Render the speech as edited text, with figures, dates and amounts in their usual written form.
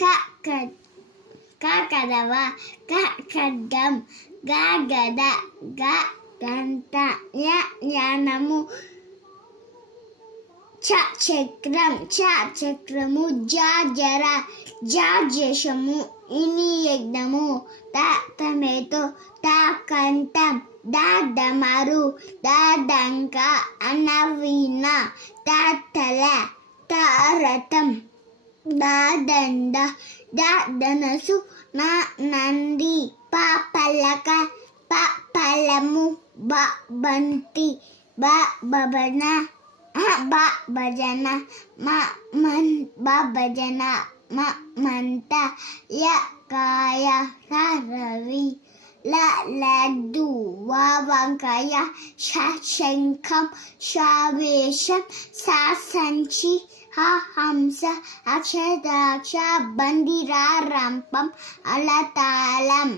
క కదవ, ఖడ్గం, గద, గంట, జ్ఞానము, చక్రము, జర, జేషము, యజ్ఞము, టమేటో, కంఠం, డమరు, డంక, వీణ, తల, రథం, దండ, ధనసు, నంది, పలక, పలము, బంతి, భజన, మంత, కాయ, రవి, లడ్డు, వంకాయ, శంఖం, వేషం, సంచి, హంస, అక్షరాక్ష, బండిరా, రంపం, అలతాళం.